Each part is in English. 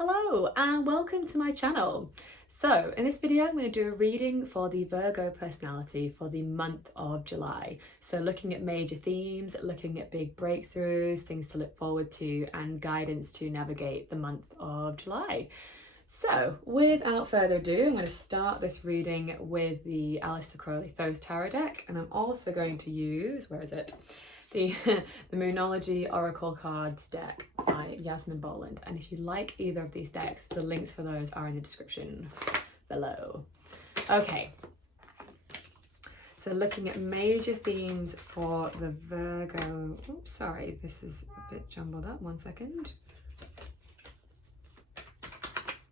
Hello and welcome to my channel. So in this video I'm going to do a reading for the Virgo personality for the month of July. So looking at major themes, looking at big breakthroughs, things to look forward to and guidance to navigate the month of July. So without further ado, I'm going to start this reading with the Thoth Tarot deck, and I'm also going to use, where is it? The Moonology Oracle Cards deck by Yasmin Boland. And if you like either of these decks, the links for those are in the description below. Okay, so looking at major themes for the Virgo. Oops, sorry, this is a bit jumbled up. One second.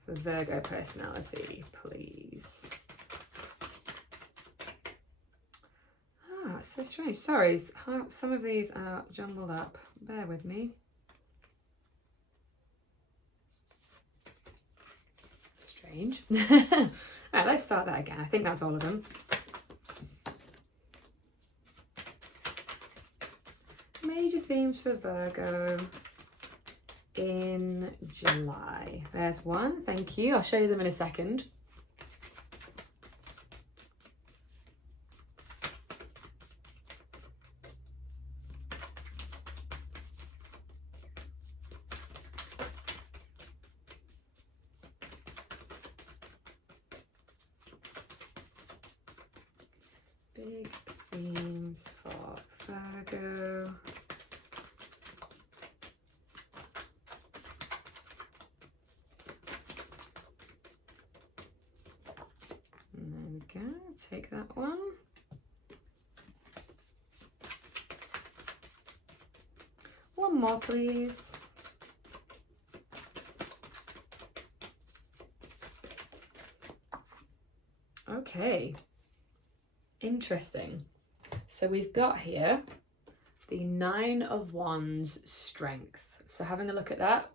The Virgo personality, please. It's so strange. Sorry, some of these are jumbled up. Bear with me. Strange. Alright, let's start that again. I think that's all of them. Major themes for Virgo in July. There's one. Thank you. I'll show you them in a second. Big themes for Virgo. And there we go, take that one. One more, please. Okay. Interesting. So we've got here the Nine of Wands, Strength. So having a look at that,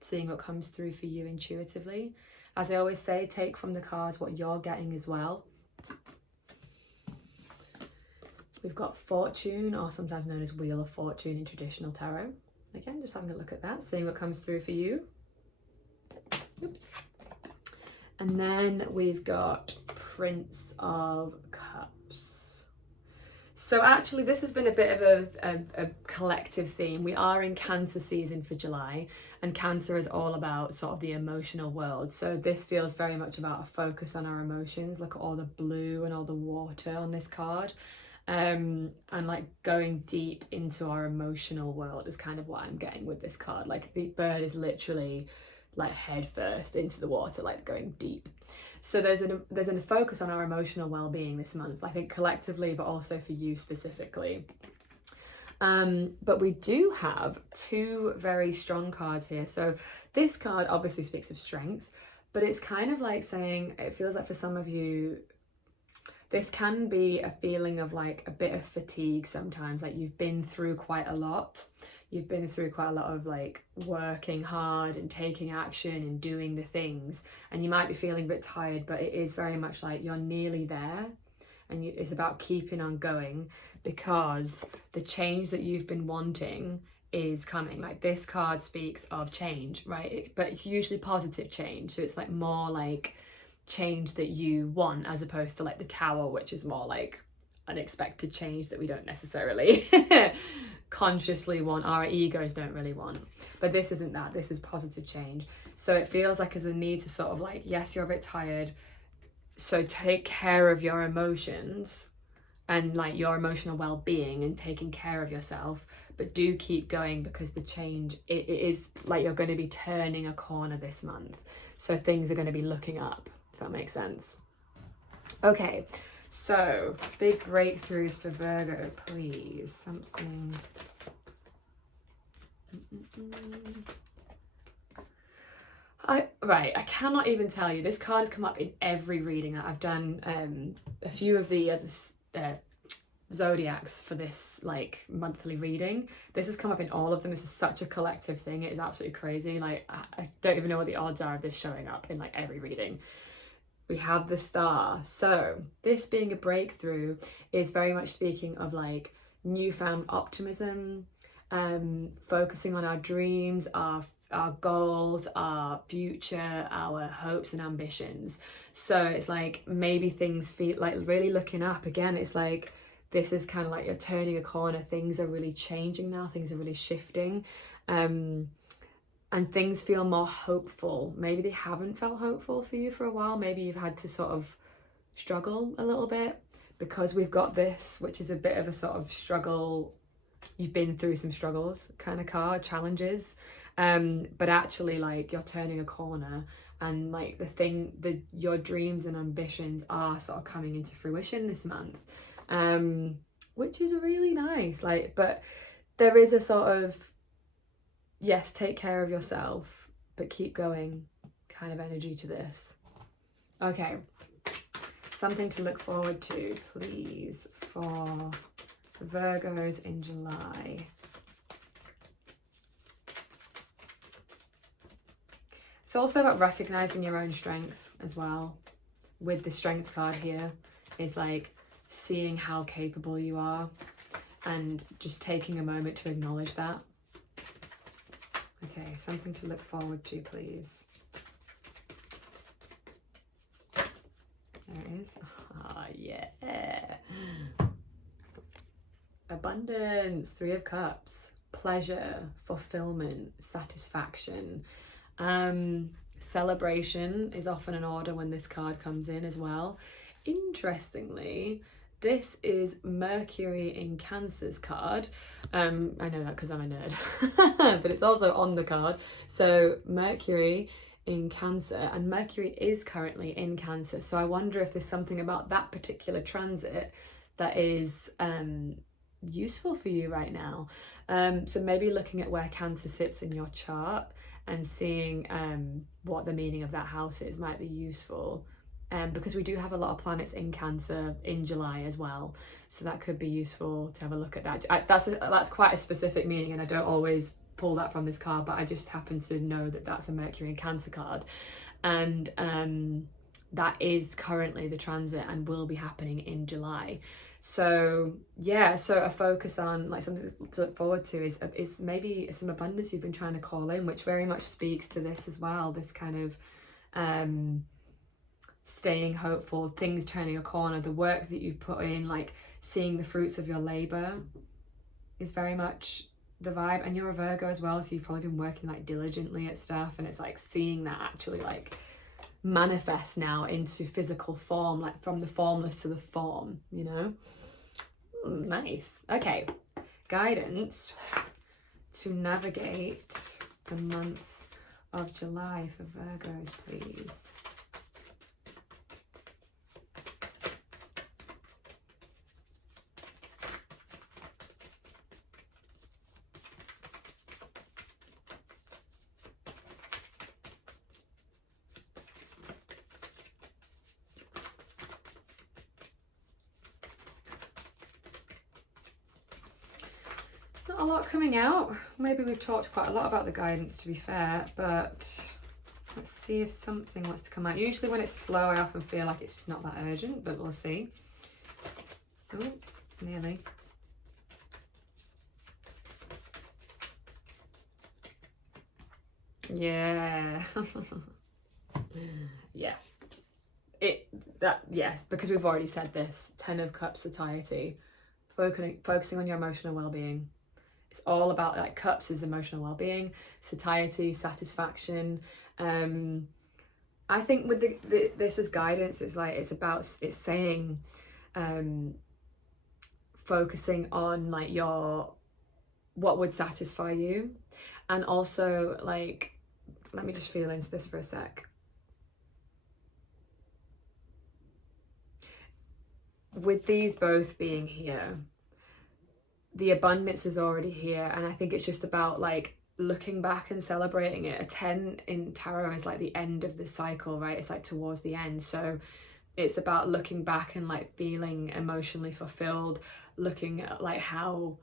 seeing what comes through for you intuitively. As I always say, take from the cards what you're getting as well. We've got Fortune, or sometimes known as Wheel of Fortune in traditional tarot. Again, just having a look at that, seeing what comes through for you. Oops. And then we've got Prince of Cups. So actually this has been a bit of a collective theme. We are in Cancer season for July, and Cancer is all about sort of the emotional world. So this feels very much about a focus on our emotions. Look at all the blue and all the water on this card. And like going deep into our emotional world is kind of what I'm getting with this card. Like the bird is literally like head first into the water, like going deep. So there's a focus on our emotional well-being this month, I think collectively, but also for you specifically. But we do have two very strong cards here. So this card obviously speaks of strength, but it's kind of like saying, it feels like for some of you, this can be a feeling of like a bit of fatigue sometimes, like you've been through quite a lot. You've been through quite a lot of like working hard and taking action and doing the things, and you might be feeling a bit tired, but it is very much like you're nearly there, and it's about keeping on going because the change that you've been wanting is coming. Like this card speaks of change, right? But it's usually positive change, so it's like more like change that you want as opposed to like the Tower, which is more like unexpected change that we don't necessarily consciously want, our egos don't really want. But this isn't that, this is positive change. So it feels like there's a need to sort of like, yes, you're a bit tired, so take care of your emotions and like your emotional well-being and taking care of yourself, but do keep going because the change, it is like you're going to be turning a corner this month, so things are going to be looking up, if that makes sense. Okay, so big breakthroughs for Virgo, please. Something. I cannot even tell you. This card has come up in every reading that I've done. A few of the zodiacs for this like monthly reading. This has come up in all of them. This is such a collective thing. It is absolutely crazy. Like I don't even know what the odds are of this showing up in like every reading. We have the Star. So this being a breakthrough is very much speaking of like newfound optimism, focusing on our dreams, our our goals, our future, our hopes and ambitions. So it's like maybe things feel like really looking up again. It's like this is kind of like you're turning a corner. Things are really changing now. Things are really shifting. And things feel more hopeful. Maybe they haven't felt hopeful for you for a while. Maybe you've had to sort of struggle a little bit because we've got this, which is a bit of a sort of struggle. You've been through some struggles kind of card, challenges. But actually like you're turning a corner and like your dreams and ambitions are sort of coming into fruition this month, which is really nice. Like, but there is a sort of, yes, take care of yourself, but keep going kind of energy to this. Okay, something to look forward to, please, for Virgos in July. It's also about recognizing your own strength as well. With the strength card here, is like seeing how capable you are and just taking a moment to acknowledge that. Okay, something to look forward to, please. There it is. Ah, yeah. Abundance, 3 of Cups, pleasure, fulfillment, satisfaction. Celebration is often an order when this card comes in as well. Interestingly, this is Mercury in Cancer's card. I know that because I'm a nerd, but it's also on the card. So Mercury in Cancer, and Mercury is currently in Cancer. So I wonder if there's something about that particular transit that is useful for you right now. So maybe looking at where Cancer sits in your chart and seeing what the meaning of that house is might be useful, because we do have a lot of planets in Cancer in July as well, so that could be useful to have a look at that. That's quite a specific meaning, and I don't always pull that from this card, but I just happen to know that that's a Mercury in Cancer card, and that is currently the transit and will be happening in July. So yeah, so a focus on like something to look forward to is maybe some abundance you've been trying to call in, which very much speaks to this as well, this kind of staying hopeful, things turning a corner, the work that you've put in, like seeing the fruits of your labor is very much the vibe. And you're a Virgo as well, so you've probably been working like diligently at stuff, and it's like seeing that actually like manifest now into physical form, like from the formless to the form, you know. Nice. Okay, guidance to navigate the month of July for Virgos, please. Not a lot coming out. Maybe we've talked quite a lot about the guidance, to be fair, but let's see if something wants to come out. Usually when it's slow, I often feel like it's just not that urgent, but we'll see. Oh, nearly. Yeah. Yeah. Yes, because we've already said this. 10 of Cups satiety. Focusing on your emotional well-being. It's all about, like, Cups is emotional well-being, satiety, satisfaction. I think with this as guidance, it's like it's saying focusing on like what would satisfy you, and also like, let me just feel into this for a sec. With these both being here, the abundance is already here, and I think it's just about like looking back and celebrating it. A 10 in tarot is like the end of the cycle, right? It's like towards the end. So it's about looking back and like feeling emotionally fulfilled, looking at like how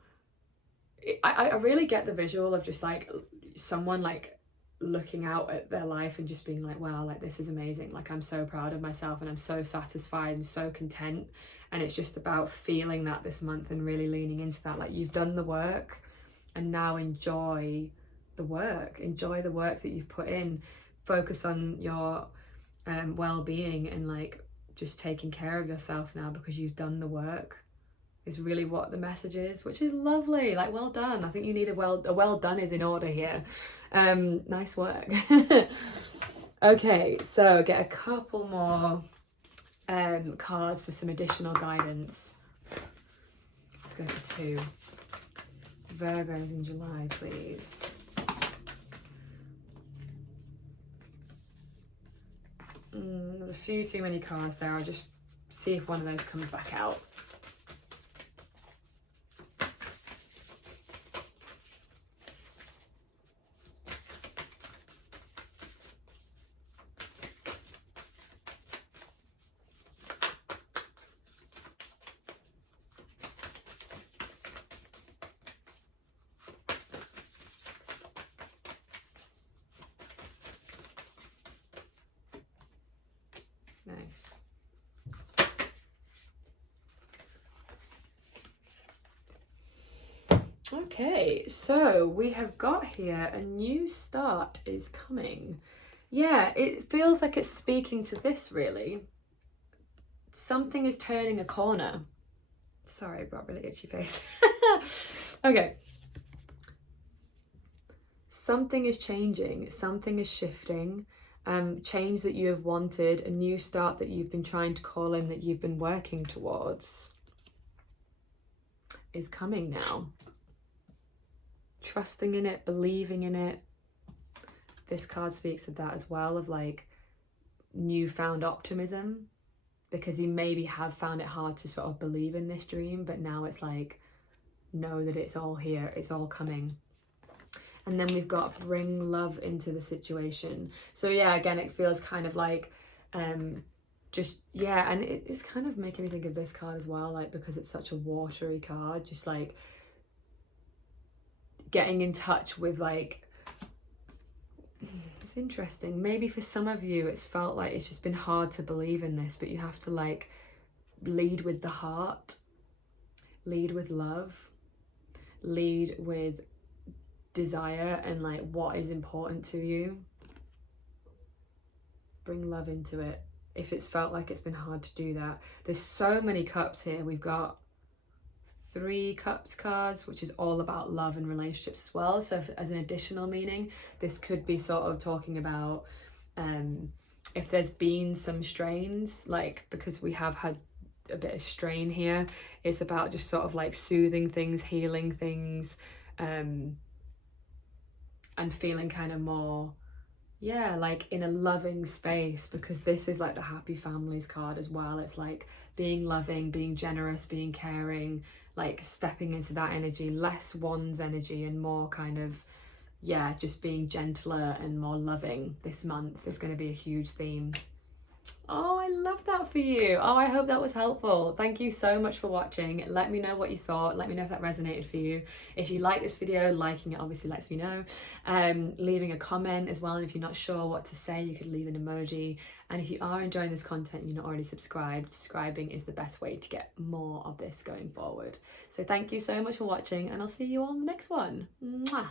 I really get the visual of just like someone like looking out at their life and just being like, wow, like this is amazing, like I'm so proud of myself and I'm so satisfied and so content. And it's just about feeling that this month and really leaning into that, like you've done the work and now enjoy the work. Enjoy the work that you've put in. Focus on your well-being and like just taking care of yourself now because you've done the work is really what the message is, which is lovely. Like, well done. I think you need a well done is in order here. Nice work. Okay, so get a couple more cards for some additional guidance. Let's go for 2. Virgos in July, please. There's a few too many cards there. I'll just see if one of those comes back out. Nice. Okay, so we have got here a new start is coming. Yeah, it feels like it's speaking to this really. Something is turning a corner. Sorry, I got really itchy face. Okay. Something is changing, something is shifting. Change that you have wanted, a new start that you've been trying to call in, that you've been working towards, is coming now. Trusting in it, believing in it. This card speaks of that as well, of like newfound optimism, because you maybe have found it hard to sort of believe in this dream, but now it's like, know that it's all here, it's all coming. And then we've got bring love into the situation. So yeah, again, it feels kind of like, just, yeah, and it's kind of making me think of this card as well, like, because it's such a watery card, just like getting in touch with like, it's interesting. Maybe for some of you, it's felt like it's just been hard to believe in this, but you have to like lead with the heart, lead with love, lead with desire and like what is important to you. Bring love into it if it's felt like it's been hard to do that. There's so many cups here. We've got 3 cups cards, which is all about love and relationships as well. So as an additional meaning, this could be sort of talking about if there's been some strains, like because we have had a bit of strain here, it's about just sort of like soothing things, healing things, and feeling kind of more, yeah, like in a loving space, because this is like the happy families card as well. It's like being loving, being generous, being caring, like stepping into that energy, less one's energy and more kind of, yeah, just being gentler and more loving. This month is going to be a huge theme. Oh, I love that for you. Oh, I hope that was helpful. Thank you so much for watching. Let me know what you thought. Let me know if that resonated for you. If you like this video, liking it obviously lets me know. Leaving a comment as well. And if you're not sure what to say, you could leave an emoji. And if you are enjoying this content and you're not already subscribed, subscribing is the best way to get more of this going forward. So thank you so much for watching, and I'll see you on the next one. Mwah.